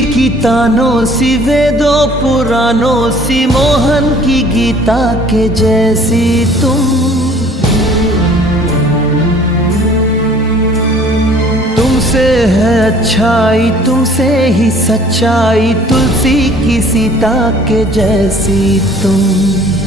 की तानों सी, वेदों पुराणों सी, मोहन की गीता के जैसी तुमसे है अच्छाई, तुमसे ही सच्चाई, तुलसी की सीता के जैसी तुम।